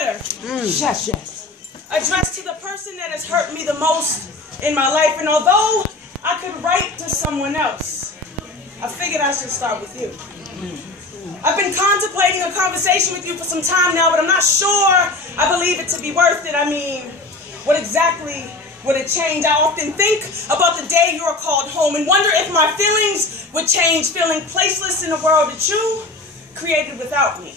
letter. Yes, yes. Addressed to the person that has hurt me the most in my life. And although I could write to someone else, I figured I should start with you. I've been contemplating a conversation with you for some time now, but I'm not sure I believe it to be worth it. I mean, what exactly would it change? I often think about the day you are called home and wonder if my feelings would change, feeling placeless in a world that you created without me.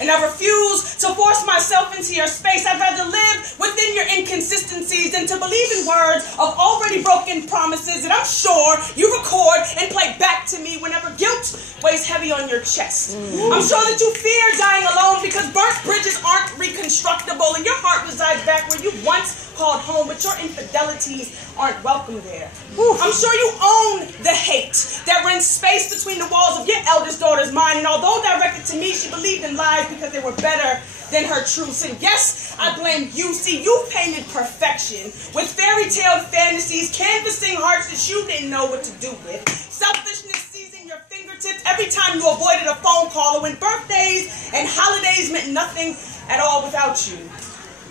And I refuse to force myself into your space. I'd rather live within your inconsistencies than to believe in words of already broken promises that I'm sure you record and play back to me whenever guilt weighs heavy on your chest. I'm sure that you fear dying alone because burnt bridges aren't reconstructible and your heart resides back where you once called home, but your infidelities aren't welcome there. I'm sure you own the hate that rents space between the walls of your eldest daughter's mind, and although directed to me, she believed in lies because they were better than her truths. And yes, I blame you. See, you painted perfection with fairy tale fantasies, canvassing hearts that you didn't know what to do with. Selfishness seizing your fingertips every time you avoided a phone call, or when birthdays and holidays meant nothing at all without you.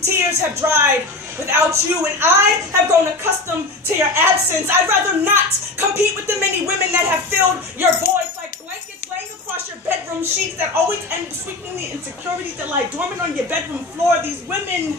Tears have dried without you, and I have grown accustomed to your absence. I'd rather not compete with the many women that have filled your voids like blankets laying across your bedroom sheets that always end up sweeping the insecurities that lie dormant on your bedroom floor. These women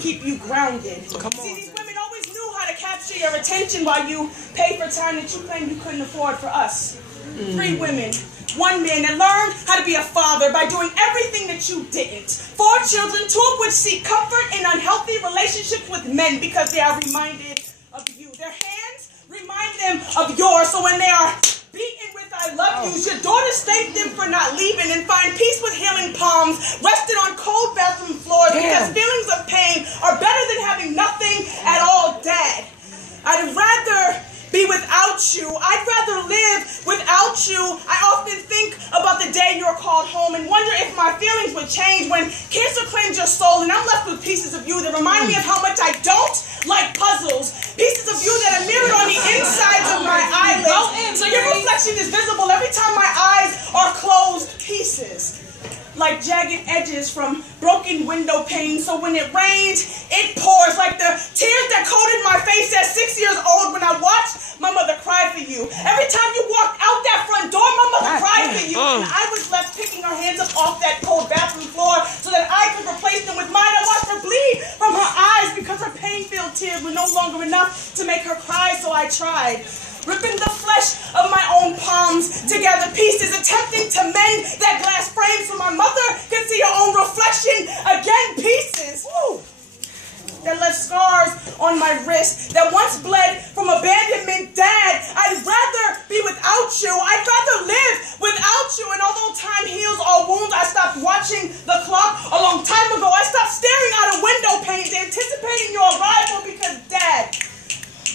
keep you grounded. See, these women always knew how to capture your attention while you paid for time that you claimed you couldn't afford for us. 3 women, 1 man that learned how to be a father by doing everything that you didn't. 4 children, 2 of which seek comfort in unhealthy relationships with men because they are reminded of you. Their hands remind them of yours, so when they are beaten with I love yous, your daughters thank them for not leaving and find peace with healing palms rested on cold bathroom floors because feelings of pain are better than having nothing at all. Dad, I'd rather be without you. I'd rather live without you. I often think about the day you're called home and wonder if my feelings would change when cancer claims your soul and I'm left with pieces of you that remind me of how much I don't like puzzles. Pieces of you that are mirrored on the insides of my eyelids. So your reflection is visible every time my eyes are closed. Pieces like jagged edges from broken window panes, so when it rains, it pours like the tears that coated my face at 6 years old when I watched my mother cry for you. Every time you walked out that front door, my mother cried for you, and I was left picking her hands up off that cold bathroom floor so that I could replace them with mine. I watched her bleed from her eyes because her pain-filled tears were no longer enough to make her cry, so I tried, ripping the flesh of my own palms together, pieces, attempting to mend that glass frame so my mother could see her own reflection again, pieces that left scars on my wrist that once bled from abandonment. Dad, I'd rather be without you. I'd rather live without you. And although time heals all wounds, I stopped watching the clock a long time ago. I stopped staring out of window panes, anticipating your arrival because, Dad,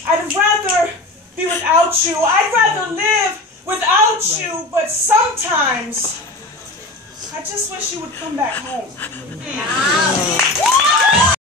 I'd rather be without you. I'd rather live without you, but sometimes I just wish you would come back home.